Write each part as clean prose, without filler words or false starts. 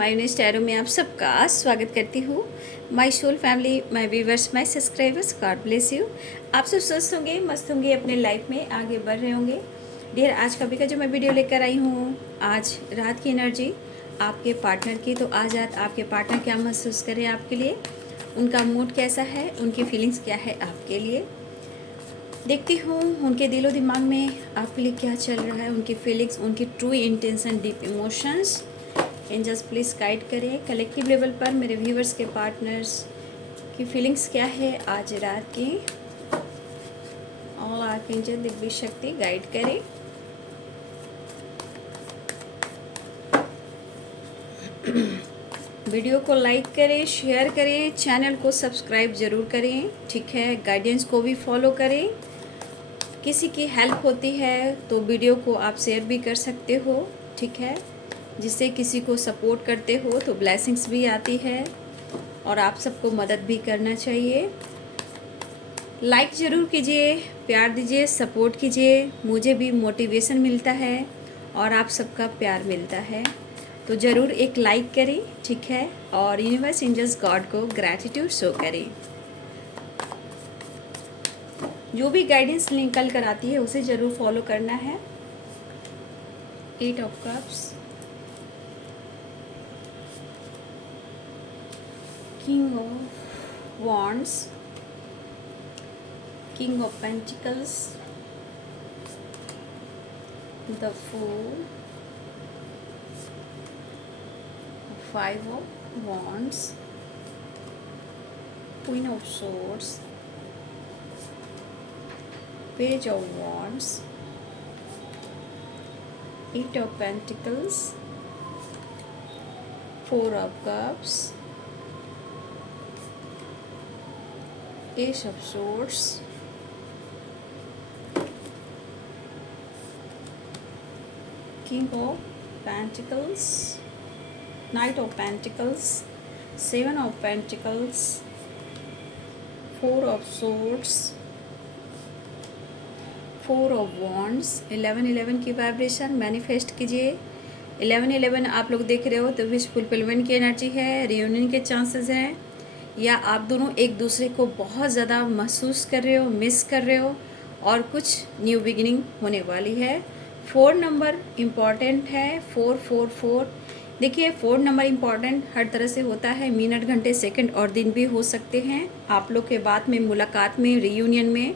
मायोनेज tarot में आप सबका स्वागत करती हूँ। My soul family, my viewers, my subscribers, God bless you. आप सब स्वस्थ होंगे, मस्त होंगे, अपने लाइफ में आगे बढ़ रहे होंगे। डियर, आज का भी का जो मैं वीडियो लेकर आई हूँ, आज रात की एनर्जी आपके पार्टनर की। तो आज रात आपके पार्टनर क्या महसूस करें आपके लिए, उनका मूड कैसा है, उनकी फीलिंग्स क्या है आपके लिए। देखती हूँ उनके दिलो दिमाग में आपके लिए क्या चल रहा है, उनकी फीलिंग्स, उनकी true intention, deep emotions. Angels please guide करें कलेक्टिव लेवल पर मेरे व्यूवर्स के पार्टनर्स की फीलिंग्स क्या है आज रात की। ऑल आर्कएंजल दिव्य शक्ति गाइड करें। वीडियो को लाइक करें, शेयर करें, चैनल को सब्सक्राइब ज़रूर करें, ठीक है। गाइडेंस को भी फॉलो करें। किसी की हेल्प होती है तो वीडियो को आप शेयर भी कर सकते हो, ठीक है। जिससे किसी को सपोर्ट करते हो तो ब्लेसिंग्स भी आती है और आप सबको मदद भी करना चाहिए। लाइक ज़रूर कीजिए, प्यार दीजिए, सपोर्ट कीजिए, मुझे भी मोटिवेशन मिलता है और आप सबका प्यार मिलता है। तो ज़रूर एक लाइक करें, ठीक है। और यूनिवर्स, एंजल्स, गॉड को ग्रैटिट्यूड शो करें। जो भी गाइडेंस निकल कर आती है उसे ज़रूर फॉलो करना है। 8 of cups, King of Wands, King of Pentacles, the Fool, 5 of Wands, Queen of Swords, Page of Wands, 8 of Pentacles, 4 of Cups, Ace of Swords, King of Pentacles, Knight of Pentacles, 7 of Pentacles, 4 of Swords, 4 of Wands। 11-11 की vibration manifest कीजिए। 11-11 आप लोग देख रहे हो तो wish fulfilment की energy है, रियूनियन के चांसेस हैं, या आप दोनों एक दूसरे को बहुत ज़्यादा महसूस कर रहे हो, मिस कर रहे हो और कुछ न्यू बिगिनिंग होने वाली है। 4 नंबर इम्पॉर्टेंट है, 444। देखिए 4 नंबर इम्पॉर्टेंट हर तरह से होता है, मिनट, घंटे, सेकंड और दिन भी हो सकते हैं। आप लोग के बाद में मुलाकात में, रियूनियन में,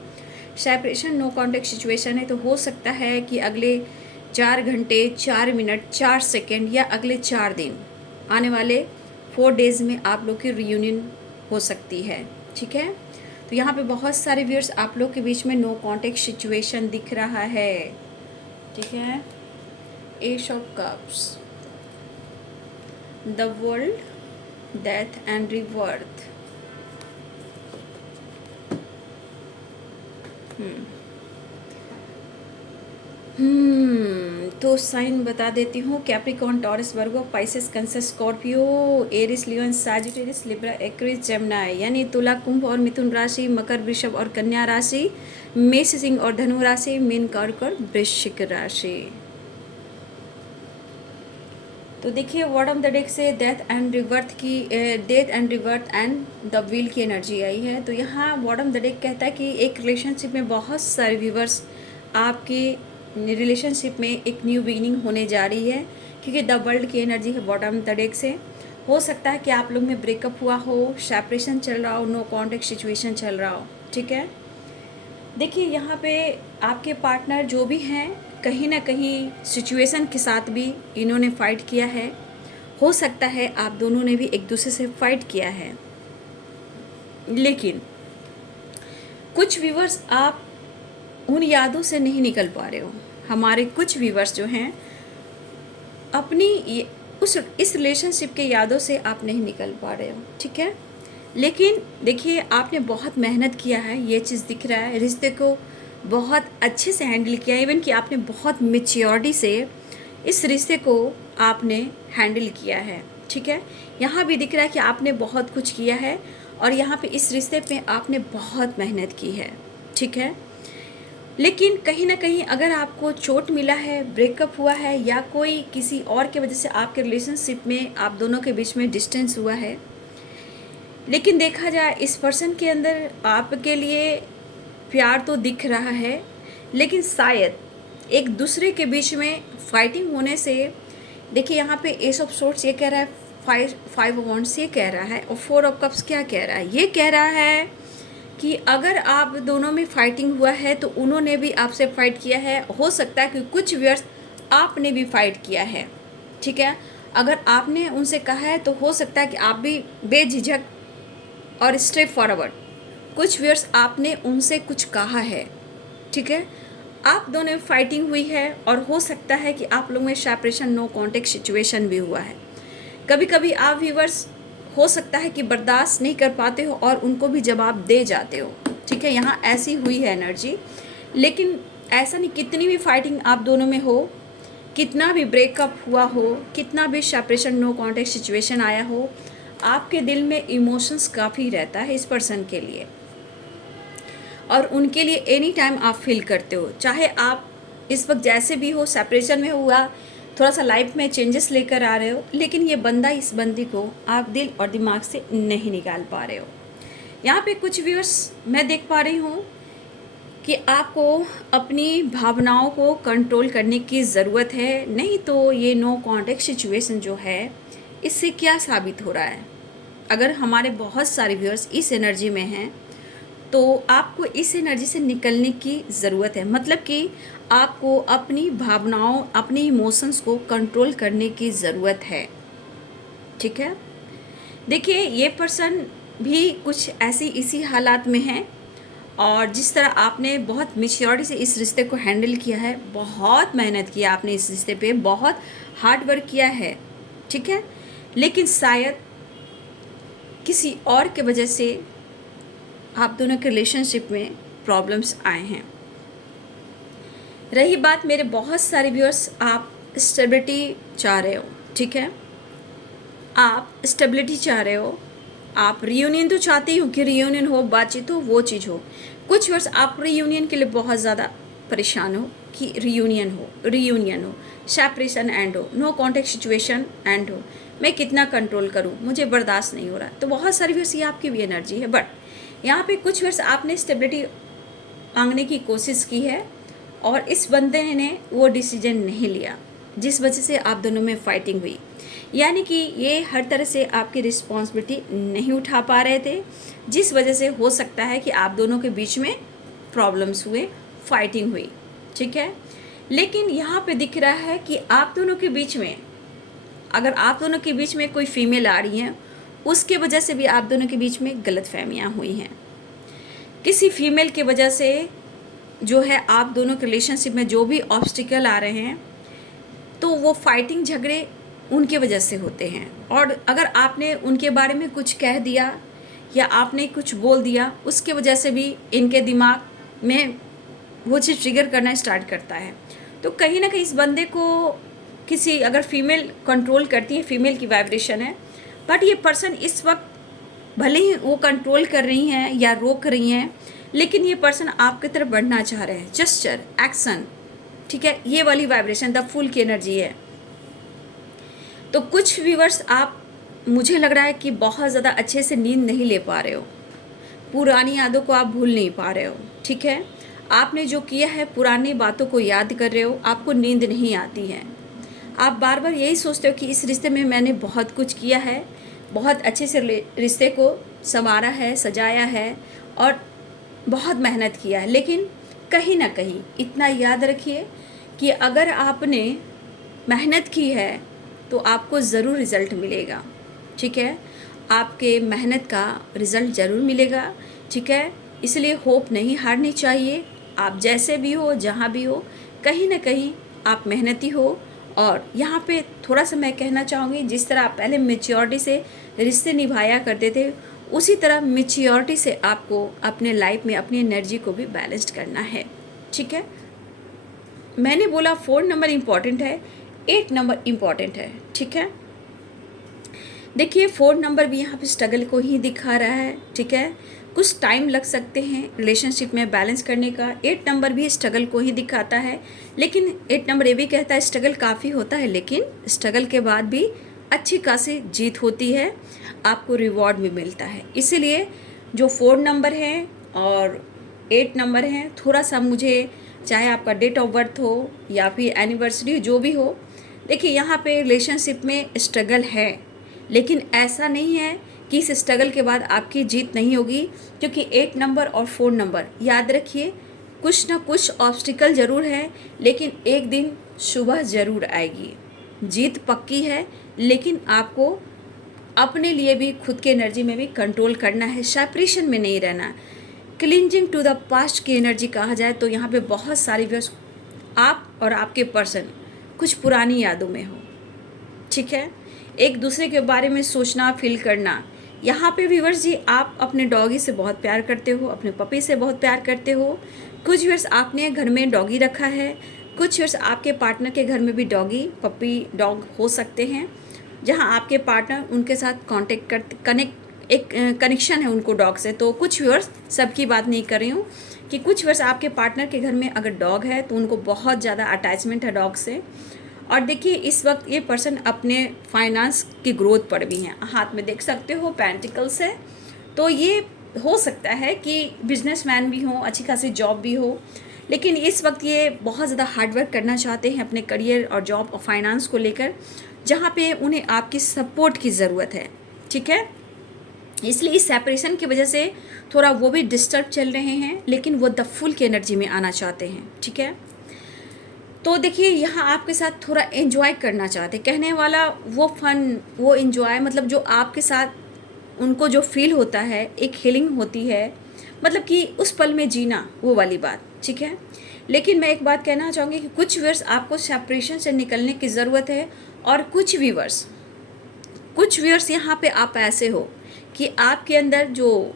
सेपरेशन, नो कॉन्टेक्ट सिचुएशन है तो हो सकता है कि अगले 4 घंटे, 4 मिनट, 4 सेकंड या अगले 4 दिन, आने वाले 4 डेज़ में आप लोग की रियूनियन हो सकती है, ठीक है। तो यहाँ पे बहुत सारे व्यूअर्स आप लोग के बीच में नो कॉन्टेक्ट सिचुएशन दिख रहा है, ठीक है। Ace of cups, the world, death and rebirth. तो साइन बता देती हूँ। Capricorn, Taurus, Virgo, Pisces, Cancer, Scorpio, Aries, Leo, Sagittarius, Libra, Aquarius, Gemini, यानी तुला, कुंभ और मिथुन राशि, मकर, वृषभ और कन्या राशि, मेष, सिंह और धनु राशि, मीन, कर्क और वृश्चिक राशि। तो देखिए बॉटम द डेक से death and रिवर्थ and the wheel की एनर्जी आई है। तो यहाँ बॉटम द डेक कहता है कि एक रिलेशनशिप में बहुत सारे व्यूवर्स आपके रिलेशनशिप में एक न्यू बिगिनिंग होने जा रही है, क्योंकि द वर्ल्ड की एनर्जी है बॉटम द डेक से। हो सकता है कि आप लोग में ब्रेकअप हुआ हो, सेपरेशन चल रहा हो, नो कॉन्टेक्ट सिचुएशन चल रहा हो, ठीक है। देखिए यहाँ पे आपके पार्टनर जो भी हैं, कहीं ना कहीं सिचुएशन के साथ भी इन्होंने फ़ाइट किया है। हो सकता है आप दोनों ने भी एक दूसरे से फ़ाइट किया है, लेकिन कुछ व्यूवर्स आप उन यादों से नहीं निकल पा रहे हो। हमारे कुछ व्यूवर्स जो हैं अपनी इस रिलेशनशिप के यादों से आप नहीं निकल पा रहे हो, ठीक है। लेकिन देखिए आपने बहुत मेहनत किया है, ये चीज़ दिख रहा है। रिश्ते को बहुत अच्छे से हैंडल किया है, इवन कि आपने बहुत मेच्योरिटी से इस रिश्ते को आपने हैंडल किया है, ठीक है। यहाँ भी दिख रहा है कि आपने बहुत कुछ किया है और यहाँ पे इस रिश्ते पे आपने बहुत मेहनत की है, ठीक है। लेकिन कहीं ना कहीं अगर आपको चोट मिला है, ब्रेकअप हुआ है, या कोई किसी और के वजह से आपके रिलेशनशिप में आप दोनों के बीच में डिस्टेंस हुआ है, लेकिन देखा जाए इस पर्सन के अंदर आपके लिए प्यार तो दिख रहा है, लेकिन शायद एक दूसरे के बीच में फाइटिंग होने से, देखिए यहाँ पे एस ऑफ सोर्ट्स ये कह रहा है, फाइव ऑफ वॉन्ड्स ये कह रहा है, और फोर ऑफ कप्स क्या कह रहा है, ये कह रहा है कि अगर आप दोनों में फाइटिंग हुआ है तो उन्होंने भी आपसे फाइट किया है। हो सकता है कि कुछ व्यूअर्स आपने भी फाइट किया है, ठीक है। अगर आपने उनसे कहा है तो हो सकता है कि आप भी बेझिझक और स्ट्रेट फॉरवर्ड, कुछ व्यूअर्स आपने उनसे कुछ कहा है, ठीक है। आप दोनों में फाइटिंग हुई है और हो सकता है कि आप लोग में सेपरेशन, नो कॉन्टेक्ट सिचुएशन भी हुआ है। कभी कभी आप व्यूअर्स हो सकता है कि बर्दाश्त नहीं कर पाते हो और उनको भी जवाब दे जाते हो, ठीक है। यहाँ ऐसी हुई है एनर्जी, लेकिन ऐसा नहीं, कितनी भी फाइटिंग आप दोनों में हो, कितना भी ब्रेकअप हुआ हो, कितना भी सेपरेशन, नो कॉन्टेक्ट सिचुएशन आया हो, आपके दिल में इमोशंस काफ़ी रहता है इस पर्सन के लिए, और उनके लिए एनी टाइम आप फील करते हो। चाहे आप इस वक्त जैसे भी हो, सेपरेशन में हुआ, थोड़ा सा लाइफ में चेंजेस लेकर आ रहे हो, लेकिन ये बंदा, इस बंदी को आप दिल और दिमाग से नहीं निकाल पा रहे हो। यहाँ पे कुछ व्यूअर्स मैं देख पा रही हूँ कि आपको अपनी भावनाओं को कंट्रोल करने की ज़रूरत है, नहीं तो ये नो कॉन्टेक्ट सिचुएशन जो है, इससे क्या साबित हो रहा है। अगर हमारे बहुत सारे व्यूअर्स इस एनर्जी में हैं तो आपको इस एनर्जी से निकलने की ज़रूरत है, मतलब कि आपको अपनी भावनाओं, अपने इमोशंस को कंट्रोल करने की ज़रूरत है, ठीक है। देखिए ये पर्सन भी कुछ ऐसी इसी हालात में है, और जिस तरह आपने बहुत मैच्योरिटी से इस रिश्ते को हैंडल किया है, बहुत मेहनत किया आपने इस रिश्ते पे, बहुत हार्ड वर्क किया है, ठीक है, लेकिन शायद किसी और के वजह से आप दोनों के रिलेशनशिप में प्रॉब्लम्स आए हैं। रही बात मेरे बहुत सारे व्यूअर्स, आप स्टेबिलिटी चाह रहे हो, ठीक है, आप स्टेबिलिटी चाह रहे हो, आप रियूनियन तो चाहते हो कि रियूनियन हो, बातचीत हो, वो चीज़ हो। कुछ व्यूअर्स आप रियूनियन के लिए बहुत ज़्यादा परेशान हो कि रियूनियन हो, सेपरेशन एंड हो, नो कॉन्टेक्ट सिचुएशन एंड हो, मैं कितना कंट्रोल करूँ, मुझे बर्दाश्त नहीं हो रहा। तो बहुत सारी व्यूअर्स, ये आपकी भी एनर्जी है, बट यहाँ पे कुछ व्यूअर्स आपने स्टेबिलिटी मांगने की कोशिश की है और इस बंदे ने वो डिसीजन नहीं लिया, जिस वजह से आप दोनों में फाइटिंग हुई। यानी कि ये हर तरह से आपकी रिस्पॉन्सिबिलिटी नहीं उठा पा रहे थे, जिस वजह से हो सकता है कि आप दोनों के बीच में प्रॉब्लम्स हुए, फाइटिंग हुई, ठीक है। लेकिन यहाँ पे दिख रहा है कि आप दोनों के बीच में, अगर आप दोनों के बीच में कोई फीमेल आ रही हैं, उसके वजह से भी आप दोनों के बीच में गलतफहमियां हुई हैं। किसी फीमेल की वजह से जो है आप दोनों के रिलेशनशिप में जो भी ऑब्स्टिकल आ रहे हैं, तो वो फाइटिंग, झगड़े उनके वजह से होते हैं। और अगर आपने उनके बारे में कुछ कह दिया या आपने कुछ बोल दिया, उसके वजह से भी इनके दिमाग में वो चीज़ ट्रिगर करना स्टार्ट करता है। तो कहीं ना कहीं इस बंदे को किसी, अगर फीमेल कंट्रोल करती है, फीमेल की वाइब्रेशन है, बट ये पर्सन इस वक्त भले ही वो कंट्रोल कर रही हैं या रोक रही हैं, लेकिन ये पर्सन आपकी तरफ बढ़ना चाह रहे हैं, जेस्चर, एक्शन, ठीक है, ये वाली वाइब्रेशन द फूल की एनर्जी है। तो कुछ व्यूअर्स आप, मुझे लग रहा है कि बहुत ज़्यादा अच्छे से नींद नहीं ले पा रहे हो, पुरानी यादों को आप भूल नहीं पा रहे हो, ठीक है। आपने जो किया है, पुरानी बातों को याद कर रहे हो, आपको नींद नहीं आती है। आप बार बार यही सोचते हो कि इस रिश्ते में मैंने बहुत कुछ किया है, बहुत अच्छे से रिश्ते को संवारा है, सजाया है और बहुत मेहनत किया है, लेकिन कहीं ना कहीं इतना याद रखिए कि अगर आपने मेहनत की है तो आपको ज़रूर रिज़ल्ट मिलेगा, ठीक है, आपके मेहनत का रिज़ल्ट ज़रूर मिलेगा, ठीक है। इसलिए होप नहीं हारनी चाहिए। आप जैसे भी हो, जहाँ भी हो, कहीं ना कहीं आप मेहनती हो। और यहाँ पे थोड़ा सा मैं कहना चाहूँगी, जिस तरह आप पहले मैच्योरिटी से रिश्ते निभाया करते थे, उसी तरह मैच्योरिटी से आपको अपने लाइफ में अपनी एनर्जी को भी बैलेंस्ड करना है, ठीक है। मैंने बोला 4 नंबर इम्पॉर्टेंट है, 8 नंबर इम्पॉर्टेंट है, ठीक है। देखिए 4 नंबर भी यहाँ पे स्ट्रगल को ही दिखा रहा है, ठीक है। कुछ टाइम लग सकते हैं रिलेशनशिप में बैलेंस करने का। 8 नंबर भी स्ट्रगल को ही दिखाता है, लेकिन 8 नंबर ये भी कहता है स्ट्रगल काफ़ी होता है, लेकिन स्ट्रगल के बाद भी अच्छी खासी जीत होती है, आपको रिवॉर्ड भी मिलता है। इसीलिए जो 4 नंबर हैं और 8 नंबर हैं, थोड़ा सा मुझे, चाहे आपका डेट ऑफ बर्थ हो या फिर एनिवर्सरी जो भी हो, देखिए यहाँ पे रिलेशनशिप में स्ट्रगल है, लेकिन ऐसा नहीं है कि इस स्ट्रगल के बाद आपकी जीत नहीं होगी, क्योंकि 8 नंबर और 4 नंबर याद रखिए, कुछ ना कुछ ऑब्स्टिकल ज़रूर है, लेकिन एक दिन सुबह ज़रूर आएगी। जीत पक्की है, लेकिन आपको अपने लिए भी खुद के एनर्जी में भी कंट्रोल करना है, सेपरेशन में नहीं रहना। क्लिंजिंग टू द पास्ट की एनर्जी कहा जाए तो यहाँ पे बहुत सारी व्यस्त आप और आपके पर्सन कुछ पुरानी यादों में हो, ठीक है, एक दूसरे के बारे में सोचना, फील करना। यहाँ पे व्यूअर्स जी, आप अपने डॉगी से बहुत प्यार करते हो, अपने पपी से बहुत प्यार करते हो। कुछ व्यूअर्स आपने घर में डॉगी रखा है, कुछ व्यूअर्स आपके पार्टनर के घर में भी डॉगी, पपी, डॉग हो सकते हैं, जहाँ आपके पार्टनर उनके साथ कांटेक्ट करते, एक कनेक्शन है उनको डॉग से। तो कुछ व्यूअर्स, सबकी बात नहीं कर रही हूँ, कि कुछ व्यूअर्स आपके पार्टनर के घर में अगर डॉग है तो उनको बहुत ज़्यादा अटैचमेंट है डॉग से। और देखिए इस वक्त ये पर्सन अपने फाइनेंस की ग्रोथ पर भी हैं, हाथ में देख सकते हो पेंटिकल्स है, तो ये हो सकता है कि बिजनेसमैन भी हो, अच्छी खासी जॉब भी हो, लेकिन इस वक्त ये बहुत ज़्यादा हार्डवर्क करना चाहते हैं अपने करियर और जॉब और फाइनेंस को लेकर, जहाँ पे उन्हें आपकी सपोर्ट की ज़रूरत है, ठीक है। इसलिए इस सेपरेशन की वजह से थोड़ा वो भी डिस्टर्ब चल रहे हैं, लेकिन वो द फुल की एनर्जी में आना चाहते हैं, ठीक है। तो देखिए यहाँ आपके साथ थोड़ा एंजॉय करना चाहते, कहने वाला वो फन, वो एंजॉय, मतलब जो आपके साथ उनको जो फील होता है, एक हीलिंग होती है, मतलब कि उस पल में जीना, वो वाली बात, ठीक है। लेकिन मैं एक बात कहना चाहूँगी कि कुछ व्यूअर्स आपको सेपरेशन से निकलने की ज़रूरत है, और कुछ व्यूअर्स यहाँ पे आप ऐसे हो कि आपके अंदर जो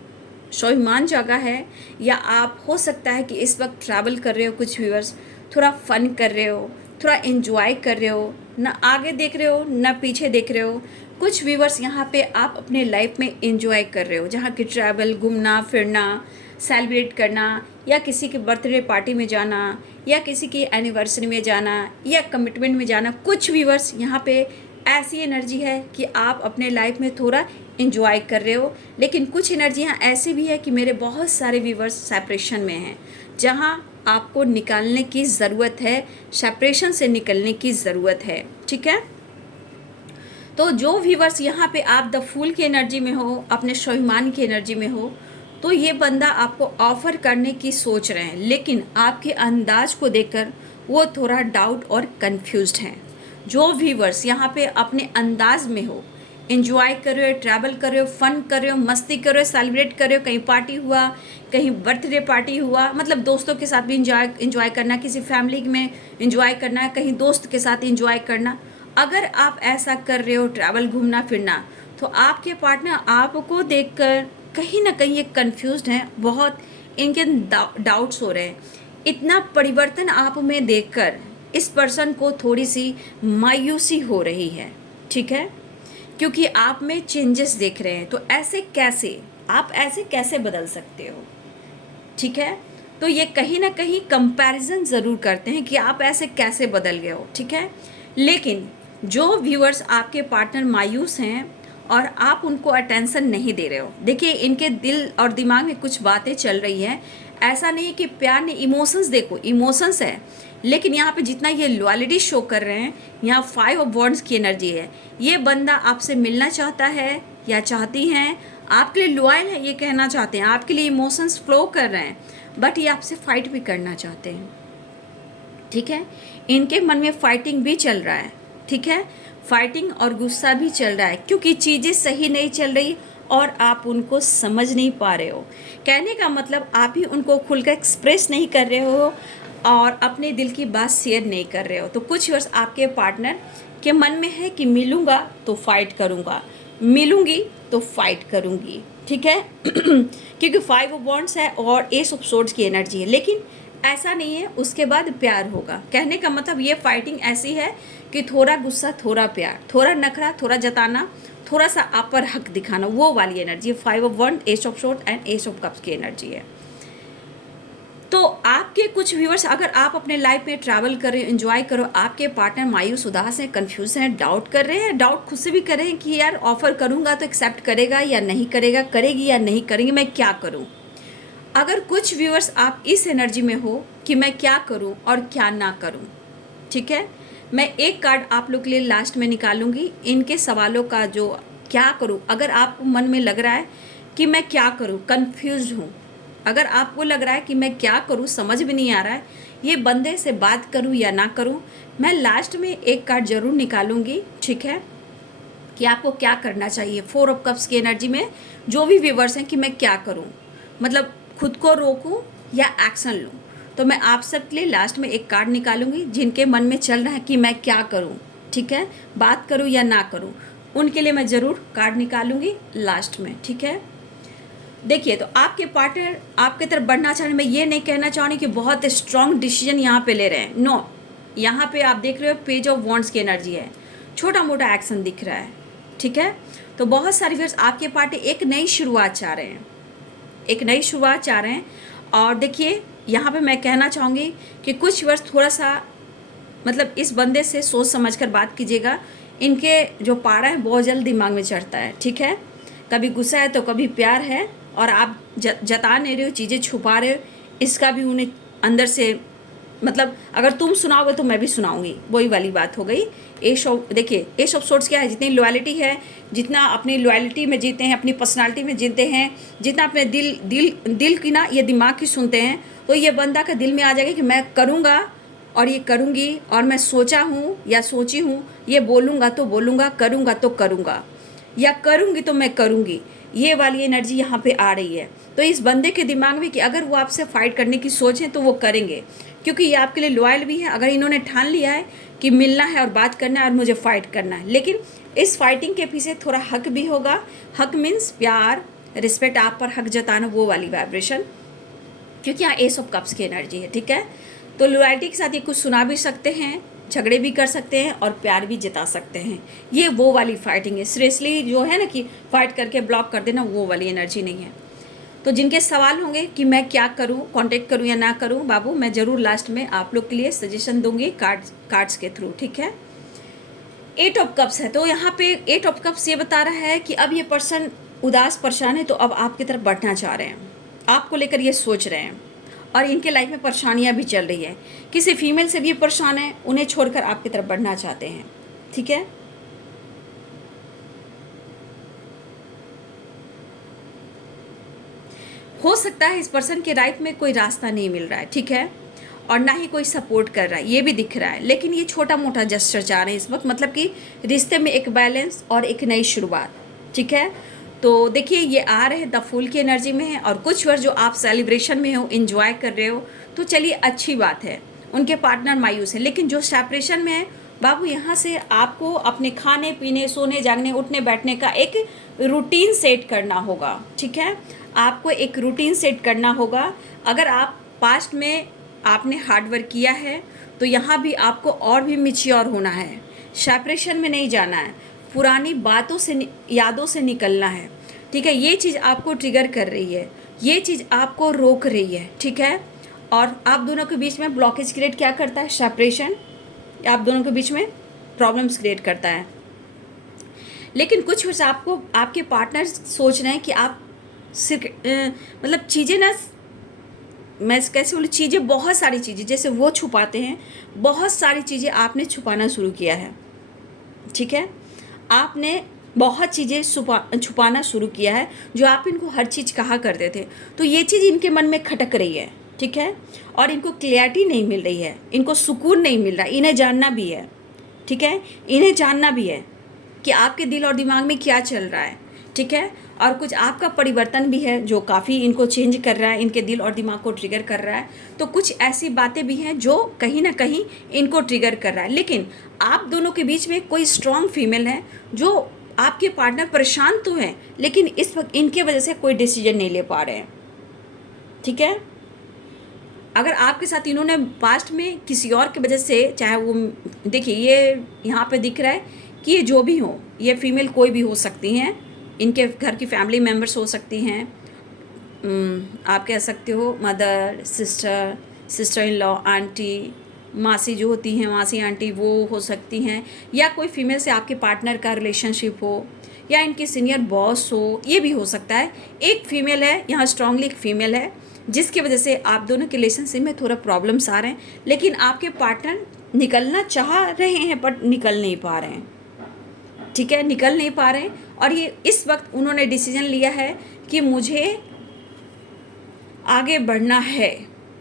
स्वाभिमान जगह है, या आप हो सकता है कि इस वक्त ट्रैवल कर रहे हो, कुछ व्यूअर्स थोड़ा फन कर रहे हो, थोड़ा एंजॉय कर रहे हो, ना आगे देख रहे हो ना पीछे देख रहे हो। कुछ व्यूअर्स यहाँ पे आप अपने लाइफ में एंजॉय कर रहे हो, जहाँ की ट्रैवल, घूमना फिरना, सेलिब्रेट करना, या किसी के बर्थडे पार्टी में जाना, या किसी की एनिवर्सरी में जाना, या कमिटमेंट में जाना। कुछ व्यूअर्स यहाँ पे ऐसी एनर्जी है कि आप अपने लाइफ में थोड़ा इंजॉय कर रहे हो, लेकिन कुछ एनर्जियाँ ऐसी भी है कि मेरे बहुत सारे व्यूअर्स सेपरेशन में हैं, जहाँ आपको निकालने की ज़रूरत है, सेपरेशन से निकलने की ज़रूरत है, ठीक है। तो जो व्यूअर्स यहाँ पे आप द फूल की एनर्जी में हो, अपने स्वाभिमान की एनर्जी में हो, तो ये बंदा आपको ऑफ़र करने की सोच रहे हैं, लेकिन आपके अंदाज को देखकर वो थोड़ा डाउट और कंफ्यूज्ड हैं। जो व्यूअर्स यहाँ पे अपने अंदाज में हो, एंजॉय कर रहे हो, ट्रैवल कर रहे हो, फन कर रहे हो, मस्ती कर रहे हो, सेलिब्रेट कर रहे हो, कहीं पार्टी हुआ, कहीं बर्थडे पार्टी हुआ, मतलब दोस्तों के साथ भी इंजॉय करना, किसी फैमिली में इंजॉय करना, कहीं दोस्त के साथ इंजॉय करना। अगर आप ऐसा कर रहे हो, ट्रैवल, घूमना फिरना, तो आपके पार्टनर आपको देखकर कहीं ना कहीं ये कन्फ्यूज्ड हैं, बहुत इनके डाउट्स हो रहे हैं। इतना परिवर्तन आप में देखकर इस पर्सन को थोड़ी सी मायूसी हो रही है, ठीक है, क्योंकि आप में चेंजेस देख रहे हैं। तो ऐसे कैसे, आप ऐसे कैसे बदल सकते हो, ठीक है। तो ये कहीं ना कहीं कंपैरिजन ज़रूर करते हैं कि आप ऐसे कैसे बदल गए हो, ठीक है। लेकिन जो व्यूअर्स आपके पार्टनर मायूस हैं और आप उनको अटेंशन नहीं दे रहे हो, देखिए इनके दिल और दिमाग में कुछ बातें चल रही हैं। ऐसा नहीं है कि प्यार नहीं, इमोशंस देखो, इमोशंस है, लेकिन यहाँ पे जितना ये लॉयल्टी शो कर रहे हैं, यहाँ 5 ऑफ वॉन्ड्स की एनर्जी है। ये बंदा आपसे मिलना चाहता है या चाहती हैं, आपके लिए लॉयल है, ये कहना चाहते हैं, आपके लिए इमोशंस फ्लो कर रहे हैं, बट ये आपसे फाइट भी करना चाहते हैं, ठीक है। इनके मन में फाइटिंग भी चल रहा है, ठीक है, फाइटिंग और गुस्सा भी चल रहा है, क्योंकि चीज़ें सही नहीं चल रही और आप उनको समझ नहीं पा रहे हो। कहने का मतलब आप ही उनको खुलकर एक्सप्रेस नहीं कर रहे हो और अपने दिल की बात शेयर नहीं कर रहे हो। तो कुछ वर्ष आपके पार्टनर के मन में है कि मिलूँगा तो फाइट करूँगा, मिलूँगी तो फाइट करूँगी, ठीक है क्योंकि 5 ऑफ वॉन्ड्स है और एस ऑफ सोर्ड्स की एनर्जी है, लेकिन ऐसा नहीं है उसके बाद प्यार होगा। कहने का मतलब ये फाइटिंग ऐसी है कि थोड़ा गुस्सा, थोड़ा प्यार, थोड़ा नखरा, थोड़ा जताना, थोड़ा सा आप पर हक दिखाना, वो वाली एनर्जी है। 5 of one, S of short and S of cups की एनर्जी है। तो आपके कुछ व्यूअर्स, अगर आप अपने लाइफ में ट्रैवल कर रहे हो, एंजॉय करो, आपके पार्टनर मायूस, उदास हैं, कंफ्यूज हैं, डाउट कर रहे हैं, डाउट खुद से भी कर रहे हैं कि यार ऑफर करूंगा तो एक्सेप्ट करेगा या नहीं करेगा, करेगी या नहीं करेंगे, मैं क्या करूं। अगर कुछ व्यूअर्स आप इस एनर्जी में हो कि मैं क्या करूं और क्या ना करूं, ठीक है, मैं एक कार्ड आप लोग के लिए लास्ट में निकालूंगी इनके सवालों का, जो क्या करूं। अगर आपको मन में लग रहा है कि मैं क्या करूं, कंफ्यूज हूं, अगर आपको लग रहा है कि मैं क्या करूं, समझ में नहीं आ रहा है, ये बंदे से बात करूं या ना करूं, मैं लास्ट में एक कार्ड जरूर निकालूंगी, ठीक है, कि आपको क्या करना चाहिए। 4 ऑफ कप्स की एनर्जी में जो भी व्यूअर्स हैं कि मैं क्या करूं, मतलब खुद को रोकूं या एक्शन लूं, तो मैं आप सब के लिए लास्ट में एक कार्ड निकालूंगी। जिनके मन में चल रहा है कि मैं क्या करूं, ठीक है, बात करूं या ना करूं, उनके लिए मैं ज़रूर कार्ड निकालूंगी लास्ट में, ठीक है। देखिए, तो आपके पार्टनर आपके तरफ बढ़ना चाह रहे हैं। मैं ये नहीं कहना चाहूँगी कि बहुत स्ट्रॉन्ग डिसीजन यहाँ पे ले रहे हैं, नो। यहाँ पे आप देख रहे हो पेज ऑफ वॉन्ड्स की एनर्जी है, छोटा मोटा एक्शन दिख रहा है, ठीक है। तो बहुत सारे व्यूअर्स आपके पार्टी एक नई शुरुआत चाह रहे हैं, एक नई शुरुआत चाह रहे हैं। और देखिए, यहाँ पे मैं कहना चाहूँगी कि कुछ वर्ष थोड़ा सा मतलब इस बंदे से सोच समझ कर बात कीजिएगा। इनके जो पारा है बहुत जल्द दिमाग में चढ़ता है, ठीक है, कभी गुस्सा है तो कभी प्यार है, और आप जता नहीं रहे हो, चीज़ें छुपा रहे हो, इसका भी उन्हें अंदर से मतलब अगर तुम सुनाओगे तो मैं भी सुनाऊंगी, वही वाली बात हो गई। एश ऑफ, देखिए एश ऑफ सोर्ट्स क्या है, जितनी लॉयल्टी है, जितना अपनी लॉयल्टी में जीते हैं, अपनी पर्सनालिटी में जीते हैं, जितना अपने दिल की ना, ये दिमाग की सुनते हैं, तो ये बंदा का दिल में आ जाएगा कि मैं करूँगा और ये करूँगी, और मैं सोचा हूँ या सोची हूँ, ये बोलूँगा तो बोलूँगा, करूँगा तो करूँगा, या करूँगी तो मैं करूँगी। ये वाली एनर्जी यहाँ पे आ रही है। तो इस बंदे के दिमाग में कि अगर वो आपसे फाइट करने की सोचें तो वो करेंगे, क्योंकि ये आपके लिए लॉयल भी है। अगर इन्होंने ठान लिया है कि मिलना है और बात करना है और मुझे फाइट करना है, लेकिन इस फाइटिंग के पीछे थोड़ा हक भी होगा। हक मीन्स प्यार, रिस्पेक्ट, आप पर हक जताना, वो वाली वाइब्रेशन, क्योंकि यहाँ एस ऑफ कप्स की एनर्जी है, ठीक है। तो लॉयल्टी के साथ ये कुछ सुना भी सकते हैं, झगड़े भी कर सकते हैं और प्यार भी जता सकते हैं। ये वो वाली फाइटिंग है। सीरियसली जो है ना कि फाइट करके ब्लॉक कर देना, वो वाली एनर्जी नहीं है। तो जिनके सवाल होंगे कि मैं क्या करूं, कांटेक्ट करूं या ना करूं, बाबू मैं ज़रूर लास्ट में आप लोग के लिए सजेशन दूंगी कार्ड्स के थ्रू, ठीक है। 8 ऑफ कप्स है, तो यहाँ पे 8 ऑफ कप्स ये बता रहा है कि अब ये पर्सन उदास परेशान है, तो अब आपकी तरफ बढ़ना चाह रहे हैं, आपको लेकर ये सोच रहे हैं, और इनके लाइफ में परेशानियां भी चल रही है। किसी फीमेल से भी परेशान है, उन्हें छोड़कर आपकी तरफ बढ़ना चाहते हैं, ठीक है। हो सकता है इस पर्सन के लाइफ में कोई रास्ता नहीं मिल रहा है, ठीक है, और ना ही कोई सपोर्ट कर रहा है, ये भी दिख रहा है। लेकिन ये छोटा मोटा जेस्चर चाह रहे हैं इस वक्त, मतलब कि रिश्ते में एक बैलेंस और एक नई शुरुआत, ठीक है। तो देखिए, ये आ रहे हैं द फूल की एनर्जी में है, और कुछ वर्ष जो आप सेलिब्रेशन में हो, एंजॉय कर रहे हो, तो चलिए अच्छी बात है। उनके पार्टनर मायूस है, लेकिन जो सेपरेशन में है बाबू, यहाँ से आपको अपने खाने पीने, सोने जागने, उठने बैठने का एक रूटीन सेट करना होगा, ठीक है। आपको एक रूटीन सेट करना होगा। अगर आप पास्ट में आपने हार्डवर्क किया है, तो यहाँ भी आपको और भी मैच्योर होना है। सेपरेशन में नहीं जाना है, पुरानी बातों से, यादों से निकलना है, ठीक है। ये चीज़ आपको ट्रिगर कर रही है, ये चीज़ आपको रोक रही है, ठीक है। और आप दोनों के बीच में ब्लॉकेज क्रिएट क्या करता है, सेपरेशन, आप दोनों के बीच में प्रॉब्लम्स क्रिएट करता है। लेकिन कुछ वर्ष आपको आपके पार्टनर सोच रहे हैं कि आप मतलब चीज़ें ना, मैं कैसे बोलूँ, चीज़ें, बहुत सारी चीज़ें जैसे वो छुपाते हैं, बहुत सारी चीज़ें आपने छुपाना शुरू किया है, ठीक है। आपने बहुत चीज़ें छुपाना शुरू किया है, जो आप इनको हर चीज़ कहा करते थे। तो ये चीज़ इनके मन में खटक रही है, ठीक है, और इनको क्लैरिटी नहीं मिल रही है, इनको सुकून नहीं मिल रहा। इन्हें जानना भी है, ठीक है, इन्हें जानना भी है कि आपके दिल और दिमाग में क्या चल रहा है, ठीक है। और कुछ आपका परिवर्तन भी है जो काफ़ी इनको चेंज कर रहा है, इनके दिल और दिमाग को ट्रिगर कर रहा है। तो कुछ ऐसी बातें भी हैं जो कहीं ना कहीं इनको ट्रिगर कर रहा है। लेकिन आप दोनों के बीच में कोई स्ट्रॉन्ग फीमेल है, जो आपके पार्टनर परेशान तो हैं, लेकिन इस वक्त इनके वजह से कोई डिसीजन नहीं ले पा रहे हैं, ठीक है। अगर आपके साथ इन्होंने पास्ट में किसी और की वजह से, चाहे वो, देखिए ये यहाँ पे दिख रहा है कि ये जो भी हो, ये फीमेल कोई भी हो सकती हैं, इनके घर की फैमिली मेम्बर्स हो सकती हैं, आप कह सकते हो mother, sister, sister in law, aunty, मासी जो होती हैं, मासी आंटी वो हो सकती हैं, या कोई फीमेल से आपके पार्टनर का रिलेशनशिप हो, या इनकी सीनियर बॉस हो, ये भी हो सकता है। एक फीमेल है यहाँ, स्ट्रांगली एक फीमेल है, जिसकी वजह से आप दोनों के रिलेशनशिप में थोड़ा प्रॉब्लम्स आ रहे हैं, लेकिन आपके पार्टनर निकलना चाह रहे हैं बट निकल नहीं पा रहे हैं। ठीक है, निकल नहीं पा रहे हैं, और ये इस वक्त उन्होंने डिसीजन लिया है कि मुझे आगे बढ़ना है,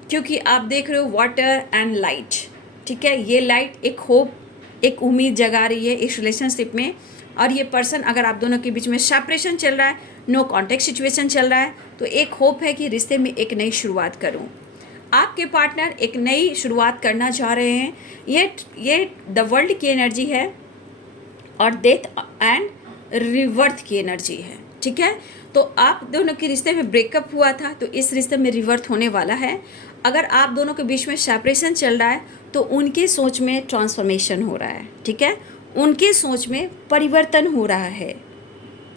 क्योंकि आप देख रहे हो वाटर एंड लाइट। ठीक है, ये लाइट एक होप, एक उम्मीद जगा रही है इस रिलेशनशिप में। और ये पर्सन, अगर आप दोनों के बीच में सेपरेशन चल रहा है, नो कॉन्टेक्ट सिचुएशन चल रहा है, तो एक होप है कि रिश्ते में एक नई शुरुआत करूं। आपके पार्टनर एक नई शुरुआत करना चाह रहे हैं। ये द वर्ल्ड की एनर्जी है और डेथ एंड रिवर्थ की एनर्जी है। ठीक है, तो आप दोनों के रिश्ते में ब्रेकअप हुआ था, तो इस रिश्ते में रिवर्थ होने वाला है। अगर आप दोनों के बीच में सेपरेशन चल रहा है, तो उनके सोच में ट्रांसफॉर्मेशन हो रहा है। ठीक है, उनके सोच में परिवर्तन हो रहा है।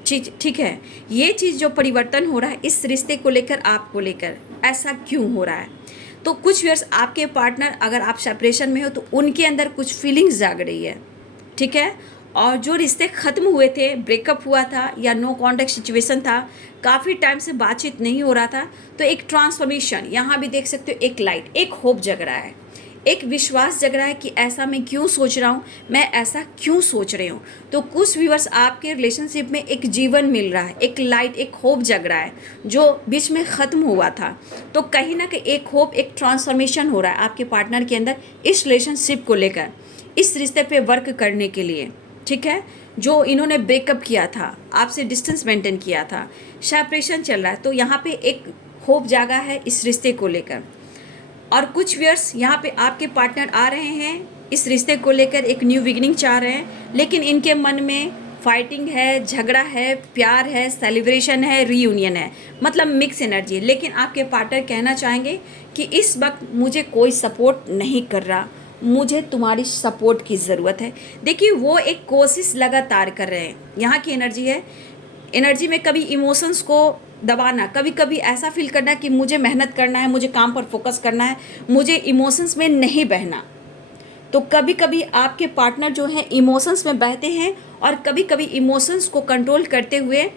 ठीक है, ये चीज़ जो परिवर्तन हो रहा है इस रिश्ते को लेकर, आपको लेकर, ऐसा क्यों हो रहा है? तो कुछ व्यूअर्स, आपके पार्टनर, अगर आप सेपरेशन में हो तो उनके अंदर कुछ फीलिंग्स जाग रही है। ठीक है, और जो रिश्ते ख़त्म हुए थे, ब्रेकअप हुआ था या नो कॉन्टैक्ट सिचुएशन था, काफ़ी टाइम से बातचीत नहीं हो रहा था, तो एक ट्रांसफॉर्मेशन, यहाँ भी देख सकते हो, एक लाइट, एक होप जग रहा है, एक विश्वास जग रहा है कि ऐसा मैं क्यों सोच रहा हूँ, मैं ऐसा क्यों सोच रही हूँ। तो कुछ व्यूअर्स, आपके रिलेशनशिप में एक जीवन मिल रहा है, एक लाइट, एक होप जग रहा है जो बीच में ख़त्म हुआ था। तो कहीं ना कहीं एक होप, एक ट्रांसफॉर्मेशन हो रहा है आपके पार्टनर के अंदर इस रिलेशनशिप को लेकर, इस रिश्ते पे वर्क करने के लिए। ठीक है, जो इन्होंने ब्रेकअप किया था, आपसे डिस्टेंस मेंटेन किया था, सेपरेशन चल रहा है, तो यहाँ पे एक होप जागा है इस रिश्ते को लेकर। और कुछ व्यूअर्स, यहाँ पे आपके पार्टनर आ रहे हैं इस रिश्ते को लेकर, एक न्यू बिगिनिंग चाह रहे हैं, लेकिन इनके मन में फाइटिंग है, झगड़ा है, प्यार है, सेलिब्रेशन है, रीयूनियन है, मतलब मिक्स एनर्जी है। लेकिन आपके पार्टनर कहना चाहेंगे कि इस वक्त मुझे कोई सपोर्ट नहीं कर रहा, मुझे तुम्हारी सपोर्ट की ज़रूरत है। देखिए, वो एक कोशिश लगातार कर रहे हैं। यहाँ की एनर्जी है, एनर्जी में कभी इमोशंस को दबाना, कभी कभी ऐसा फील करना कि मुझे मेहनत करना है, मुझे काम पर फोकस करना है, मुझे इमोशंस में नहीं बहना। तो कभी कभी आपके पार्टनर जो हैं इमोशंस में बहते हैं, और कभी कभी इमोशंस को कंट्रोल करते हुए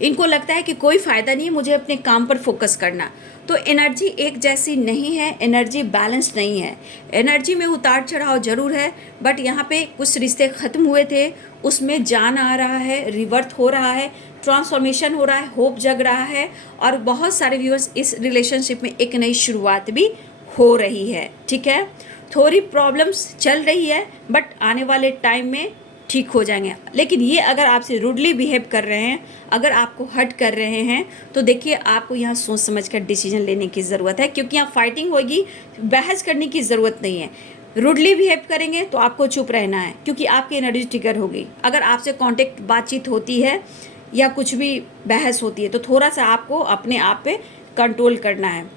इनको लगता है कि कोई फ़ायदा नहीं है, मुझे अपने काम पर फोकस करना। तो एनर्जी एक जैसी नहीं है, एनर्जी बैलेंस नहीं है, एनर्जी में उतार चढ़ाव जरूर है, बट यहाँ पे कुछ रिश्ते ख़त्म हुए थे, उसमें जान आ रहा है, रिवर्थ हो रहा है, ट्रांसफॉर्मेशन हो रहा है, होप जग रहा है, और बहुत सारे व्यूअर्स, इस रिलेशनशिप में एक नई शुरुआत भी हो रही है। ठीक है, थोड़ी प्रॉब्लम्स चल रही है, बट आने वाले टाइम में ठीक हो जाएंगे। लेकिन ये अगर आपसे रूडली बिहेव कर रहे हैं, अगर आपको हर्ट कर रहे हैं, तो देखिए आपको यहाँ सोच समझ कर डिसीजन लेने की ज़रूरत है, क्योंकि यहाँ फाइटिंग होगी, बहस करने की ज़रूरत नहीं है। रूडली बिहेव करेंगे तो आपको चुप रहना है, क्योंकि आपकी एनर्जी ट्रिगर होगी। अगर आपसे कांटेक्ट, बातचीत होती है या कुछ भी बहस होती है, तो थोड़ा सा आपको अपने आप पे कंट्रोल करना है।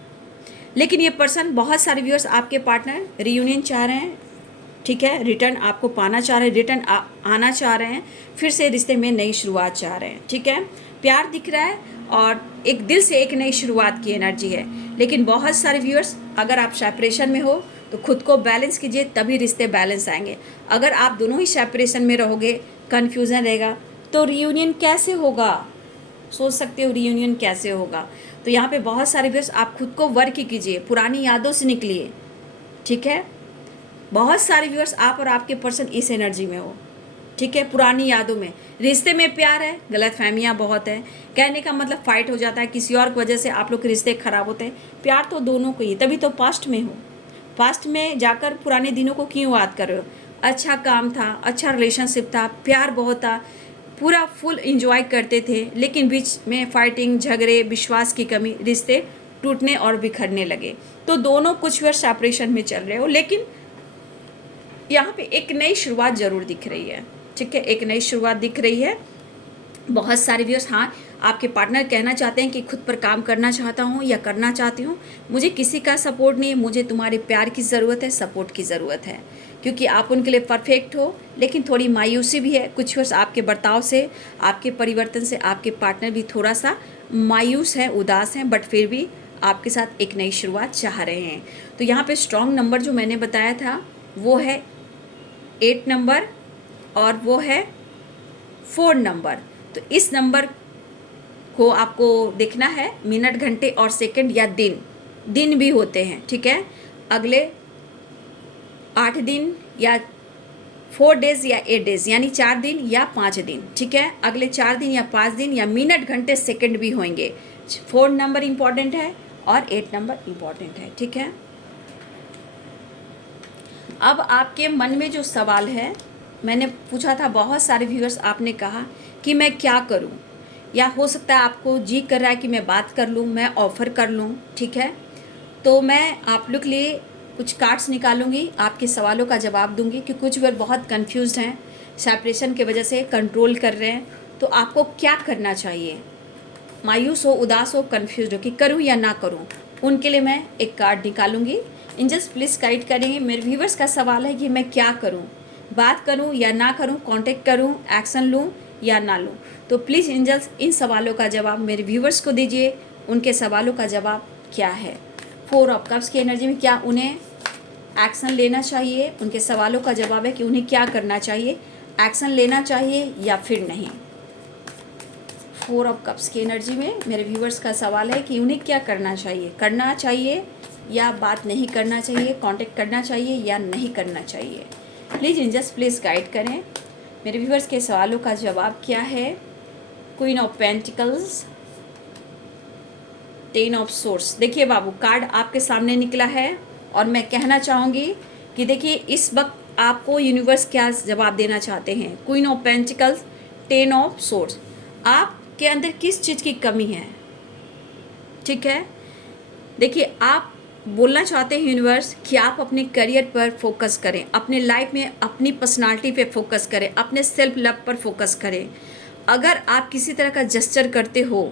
लेकिन ये पर्सन, बहुत सारे व्यूअर्स, आपके पार्टनर रीयूनियन चाह रहे हैं। ठीक है, रिटर्न आपको पाना चाह रहे हैं, रिटर्न आना चाह रहे हैं, फिर से रिश्ते में नई शुरुआत चाह रहे हैं। ठीक है, प्यार दिख रहा है, और एक दिल से एक नई शुरुआत की एनर्जी है। लेकिन बहुत सारे व्यूअर्स, अगर आप सेपरेशन में हो तो खुद को बैलेंस कीजिए, तभी रिश्ते बैलेंस आएंगे। अगर आप दोनों ही सेपरेशन में रहोगे, कन्फ्यूज़न रहेगा, तो रीयूनियन कैसे होगा? सोच सकते हो रीयूनियन कैसे होगा? तो यहाँ पे बहुत सारे व्यूअर्स, आप खुद को वर्क कीजिए, पुरानी यादों से निकलिए। ठीक है, बहुत सारे व्यूअर्स, आप और आपके पर्सन इस एनर्जी में हो। ठीक है, पुरानी यादों में, रिश्ते में प्यार है, गलतफहमियां बहुत है, कहने का मतलब फाइट हो जाता है, किसी और की वजह से आप लोग के रिश्ते खराब होते हैं। प्यार तो दोनों को ही, तभी तो पास्ट में हो। पास्ट में जाकर पुराने दिनों को क्यों याद कर रहे हो? अच्छा काम था, अच्छा रिलेशनशिप था, प्यार बहुत था, पूरा फुल इंजॉय करते थे, लेकिन बीच में फाइटिंग, झगड़े, विश्वास की कमी, रिश्ते टूटने और बिखरने लगे। तो दोनों कुछ वर्ष सेपरेशन में चल रहे हो, लेकिन यहाँ पे एक नई शुरुआत ज़रूर दिख रही है। ठीक है, एक नई शुरुआत दिख रही है। बहुत सारे व्यूअर्स, हाँ, आपके पार्टनर कहना चाहते हैं कि खुद पर काम करना चाहता हूँ या करना चाहती हूँ, मुझे किसी का सपोर्ट नहीं, मुझे तुम्हारे प्यार की ज़रूरत है, सपोर्ट की ज़रूरत है, क्योंकि आप उनके लिए परफेक्ट हो। लेकिन थोड़ी मायूसी भी है कुछ वर्ष आपके बर्ताव से, आपके परिवर्तन से आपके पार्टनर भी थोड़ा सा मायूस है, उदास हैं, बट फिर भी आपके साथ एक नई शुरुआत चाह रहे हैं। तो यहाँ पे स्ट्रॉन्ग नंबर जो मैंने बताया था वो है 8 नंबर और वो है 4 नंबर। तो इस नंबर को आपको देखना है, मिनट, घंटे और सेकंड या दिन भी होते हैं, ठीक है। अगले 8 दिन या 4 डेज या 8 डेज, यानी 4 दिन या 5 दिन, ठीक है। अगले 4 दिन या 5 दिन या मिनट, घंटे, सेकंड भी होंगे। 4 नंबर इम्पॉर्टेंट है और 8 नंबर इम्पॉर्टेंट है, ठीक है। अब आपके मन में जो सवाल है, मैंने पूछा था, बहुत सारे व्यूअर्स आपने कहा कि मैं क्या करूं, या हो सकता है आपको जी कर रहा है कि मैं बात कर लूं, मैं ऑफ़र कर लूं, ठीक है। तो मैं आप लोग के लिए कुछ कार्ड्स निकालूंगी, आपके सवालों का जवाब दूंगी, कि कुछ व्यूअर बहुत कंफ्यूज्ड हैं, सेपरेशन की वजह से कंट्रोल कर रहे हैं। तो आपको क्या करना चाहिए, मायूस हो, उदास हो, कंफ्यूज हो कि करूं या ना करूं, उनके लिए मैं एक कार्ड निकालूंगी। एंजल्स प्लीज़ गाइड करेंगे। मेरे व्यूवर्स का सवाल है कि मैं क्या करूं, बात करूं या ना करूं, कांटेक्ट करूं, एक्शन लूं या ना लूं। तो प्लीज़ एंजल्स इन सवालों का जवाब मेरे व्यूवर्स को दीजिए। उनके सवालों का जवाब क्या है? 4 ऑफ कप्स की एनर्जी में क्या उन्हें एक्शन लेना चाहिए? उनके सवालों का जवाब है कि उन्हें क्या करना चाहिए, एक्शन लेना चाहिए या फिर नहीं। 4 ऑफ कप्स की एनर्जी में मेरे व्यूवर्स का सवाल है कि उन्हें क्या करना चाहिए या बात नहीं करना चाहिए, कांटेक्ट करना चाहिए या नहीं करना चाहिए। प्लीज़ एंजल्स प्लीज़ गाइड करें। मेरे व्यूवर्स के सवालों का जवाब क्या है? Queen of pentacles, 10 of source. देखिए बाबू, कार्ड आपके सामने निकला है और मैं कहना चाहूँगी कि देखिए इस वक्त आपको यूनिवर्स क्या जवाब देना चाहते हैं। Queen of pentacles, 10 of source. आपके अंदर किस चीज़ की कमी है, ठीक है। देखिए आप बोलना चाहते हैं यूनिवर्स कि आप अपने करियर पर फोकस करें, अपने लाइफ में अपनी पर्सनालिटी पे फोकस करें, अपने सेल्फ लव पर फोकस करें। अगर आप किसी तरह का जेस्चर करते हो,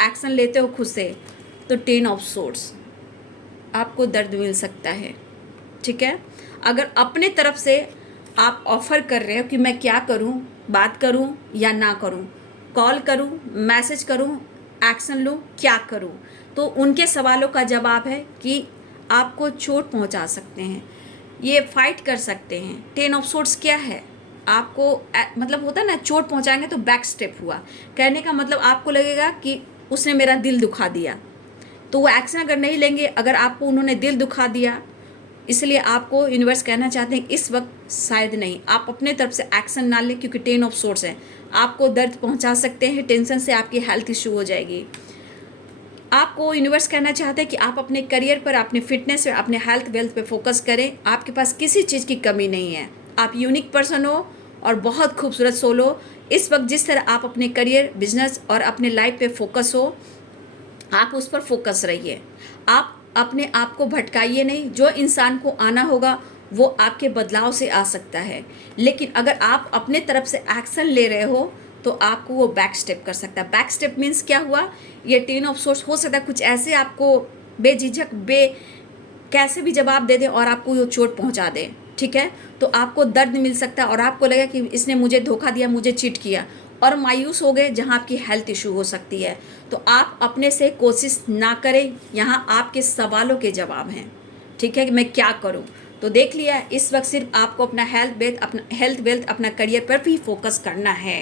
एक्शन लेते हो खुद से, तो 10 ऑफ सोर्स आपको दर्द मिल सकता है, ठीक है। अगर अपने तरफ से आप ऑफ़र कर रहे हो कि मैं क्या करूं, बात करूं या ना करूं, कॉल करूं, मैसेज करूं, एक्शन लूं, क्या करूं, तो उनके सवालों का जवाब है कि आपको चोट पहुंचा सकते हैं, ये फाइट कर सकते हैं। 10 ऑफ सोर्स क्या है? आपको मतलब होता है ना, चोट पहुंचाएंगे तो बैक स्टेप हुआ, कहने का मतलब आपको लगेगा कि उसने मेरा दिल दुखा दिया, तो वो एक्शन अगर नहीं लेंगे, अगर आपको उन्होंने दिल दुखा दिया, इसलिए आपको यूनिवर्स कहना चाहते हैं इस वक्त शायद नहीं, आप अपने तरफ से एक्शन ना लें, क्योंकि 10 ऑफ सोर्स है, आपको दर्द पहुंचा सकते हैं, टेंशन से आपकी हेल्थ इशू हो जाएगी। आपको यूनिवर्स कहना चाहते हैं कि आप अपने करियर पर, अपने फिटनेस पे, अपने हेल्थ वेल्थ पे फोकस करें। आपके पास किसी चीज़ की कमी नहीं है, आप यूनिक पर्सन हो और बहुत खूबसूरत सोल हो। इस वक्त जिस तरह आप अपने करियर, बिजनेस और अपने लाइफ पे फोकस हो, आप उस पर फोकस रहिए। आप अपने आप को भटकाइए नहीं, जो इंसान को आना होगा वो आपके बदलाव से आ सकता है, लेकिन अगर आप अपने तरफ से एक्शन ले रहे हो तो आपको वो बैक स्टेप कर सकता है। बैक स्टेप मीन्स क्या हुआ? ये 10 ऑफ सोर्स हो सकता है कुछ ऐसे आपको बेझिझक कैसे भी जवाब दे दे और आपको वो चोट पहुंचा दे, ठीक है। तो आपको दर्द मिल सकता है और आपको लगेगा कि इसने मुझे धोखा दिया, मुझे चीट किया, और मायूस हो गए, जहां आपकी हेल्थ इशू हो सकती है। तो आप अपने से कोशिश ना करें, यहाँ आपके सवालों के जवाब हैं, ठीक है, कि मैं क्या करूं। तो देख लिया, इस वक्त सिर्फ आपको अपना हेल्थ वेल्थ अपना करियर पर भी फोकस करना है,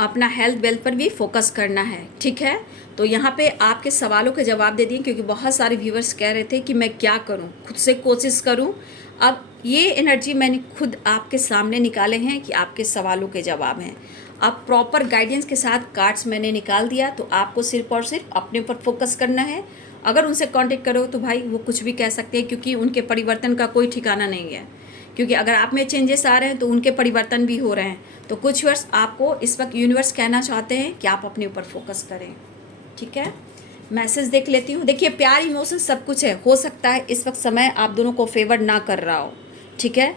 अपना हेल्थ वेल्थ पर भी फोकस करना है, ठीक है। तो यहाँ पे आपके सवालों के जवाब दे दिए, क्योंकि बहुत सारे व्यूवर्स कह रहे थे कि मैं क्या करूँ, खुद से कोशिश करूँ। अब ये एनर्जी मैंने खुद आपके सामने निकाले हैं कि आपके सवालों के जवाब हैं। अब प्रॉपर गाइडेंस के साथ कार्ड्स मैंने निकाल दिया, तो आपको सिर्फ और सिर्फ अपने ऊपर फोकस करना है। अगर उनसे कांटेक्ट करो तो भाई वो कुछ भी कह सकते हैं, क्योंकि उनके परिवर्तन का कोई ठिकाना नहीं है, क्योंकि अगर आप में चेंजेस आ रहे हैं तो उनके परिवर्तन भी हो रहे हैं। तो कुछ वर्ष आपको इस वक्त यूनिवर्स कहना चाहते हैं कि आप अपने ऊपर फोकस करें, ठीक है। मैसेज देख लेती हूँ। देखिए प्यार, इमोशन सब कुछ है, हो सकता है इस वक्त समय आप दोनों को फेवर ना कर रहा हो, ठीक है।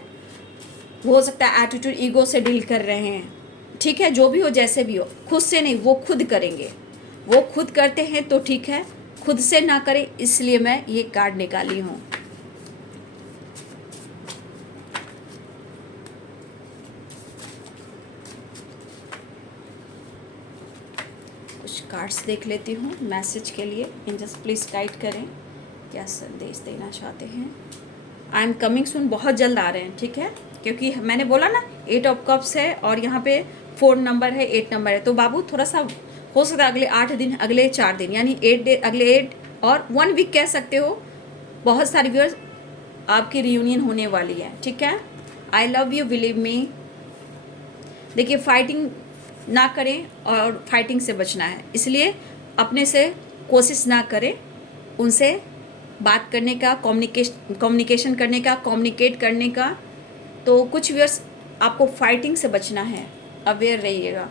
हो सकता है एटीट्यूड, ईगो से डील कर रहे हैं, ठीक है, जो भी हो जैसे भी हो, खुद से नहीं, वो खुद करेंगे। वो खुद करते हैं तो ठीक है, खुद से ना करें, इसलिए मैं ये कार्ड निकाली हूँ। कुछ कार्ड्स देख लेती हूँ मैसेज के लिए। एंजल्स प्लीज़ गाइड करें, क्या संदेश देना चाहते हैं। आई एम कमिंग सून, बहुत जल्द आ रहे हैं, ठीक है, क्योंकि मैंने बोला ना 8 ऑफ कप्स है और यहाँ पे 4 नंबर है, 8 नंबर है, तो बाबू थोड़ा सा हो सकता है अगले 8 दिन, अगले 4 दिन, यानी 8 डे, अगले 8 और 1 वीक कह सकते हो। बहुत सारे व्यूअर्स आपकी रियूनियन होने वाली है, ठीक है। I love you, believe me. देखिए, फाइटिंग ना करें और फाइटिंग से बचना है, इसलिए अपने से कोशिश ना करें, उनसे बात करने का, कम्युनिकेशन करने का, कम्युनिकेट करने का। तो कुछ व्यूअर्स आपको फाइटिंग से बचना है, अवेयर रहिएगा।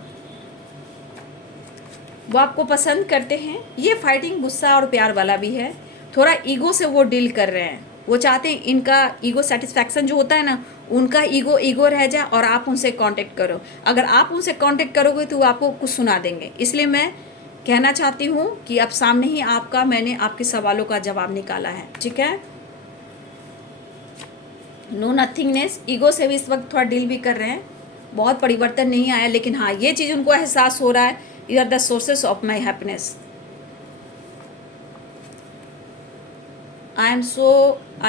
वो आपको पसंद करते हैं, ये फाइटिंग गुस्सा और प्यार वाला भी है, थोड़ा ईगो से वो डील कर रहे हैं। वो चाहते हैं इनका ईगो सेटिस्फैक्शन जो होता है ना, उनका ईगो रह जाए और आप उनसे कांटेक्ट करो। अगर आप उनसे कांटेक्ट करोगे तो वो आपको कुछ सुना देंगे, इसलिए मैं कहना चाहती हूँ कि अब सामने ही मैंने आपके सवालों का जवाब निकाला है, ठीक है। नो नथिंगनेस, ईगो से भी इस वक्त थोड़ा डील भी कर रहे हैं, बहुत परिवर्तन नहीं आया, लेकिन हाँ ये चीज़ उनको एहसास हो रहा है, you are the sources of my happiness. I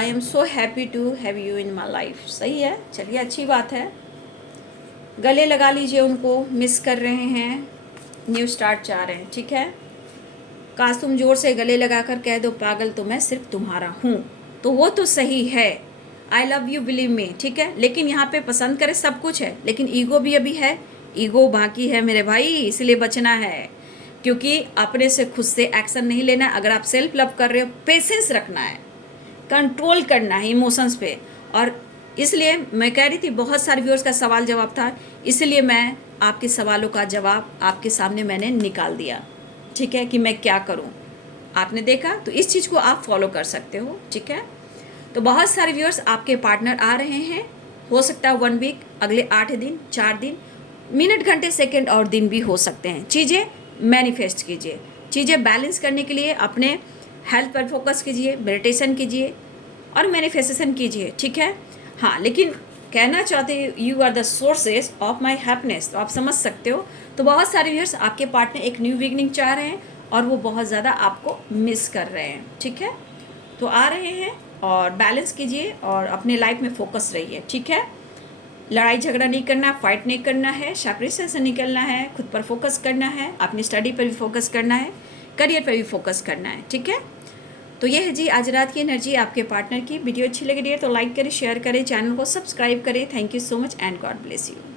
am so happy to have you in my life. सही है, चलिए अच्छी बात है। गले लगा लीजिए उनको, मिस कर रहे हैं, न्यू स्टार्ट चाह रहे हैं, ठीक है। काश तुम जोर से गले लगाकर कह दो पागल तो मैं सिर्फ तुम्हारा हूँ, तो वो तो सही है। I love you, believe me, ठीक है। लेकिन यहाँ पे पसंद करे सब कुछ है, लेकिन ईगो भी अभी है, ईगो बाकी है मेरे भाई, इसलिए बचना है, क्योंकि अपने से खुद से एक्शन नहीं लेना है। अगर आप सेल्फ लव कर रहे हो, पेशेंस रखना है, कंट्रोल करना है इमोशंस पे। और इसलिए मैं कह रही थी, बहुत सारे व्यूअर्स का सवाल जवाब था, इसलिए मैं आपके सवालों का जवाब आपके सामने मैंने निकाल दिया, ठीक है, कि मैं क्या करूं। आपने देखा, तो इस चीज़ को आप फॉलो कर सकते हो, ठीक है। तो बहुत सारे व्यूअर्स आपके पार्टनर आ रहे हैं, हो सकता है 1 वीक, अगले 8 दिन, 4 दिन, मिनट, घंटे, सेकंड और दिन भी हो सकते हैं। चीज़ें मैनिफेस्ट कीजिए, चीज़ें बैलेंस करने के लिए अपने हेल्थ पर फोकस कीजिए, मेडिटेशन कीजिए और मैनिफेस्टेशन कीजिए, ठीक है। हाँ, लेकिन कहना चाहते you are the sources of my happiness, तो आप समझ सकते हो। तो बहुत सारे व्यूअर्स आपके पार्टनर एक न्यू बिगनिंग चाह रहे हैं और वो बहुत ज़्यादा आपको मिस कर रहे हैं, ठीक है। तो आ रहे हैं और बैलेंस कीजिए और अपने लाइफ में फोकस रहिए, ठीक है। लड़ाई झगड़ा नहीं करना, फाइट नहीं करना है, सेपरेशन से निकलना है, खुद पर फोकस करना है, अपनी स्टडी पर भी फोकस करना है, करियर पर भी फोकस करना है, ठीक है। तो ये है जी आज रात की एनर्जी आपके पार्टनर की। वीडियो अच्छी लगी डियर तो लाइक करें, शेयर करें, चैनल को सब्सक्राइब करें। Thank you so much and God bless you.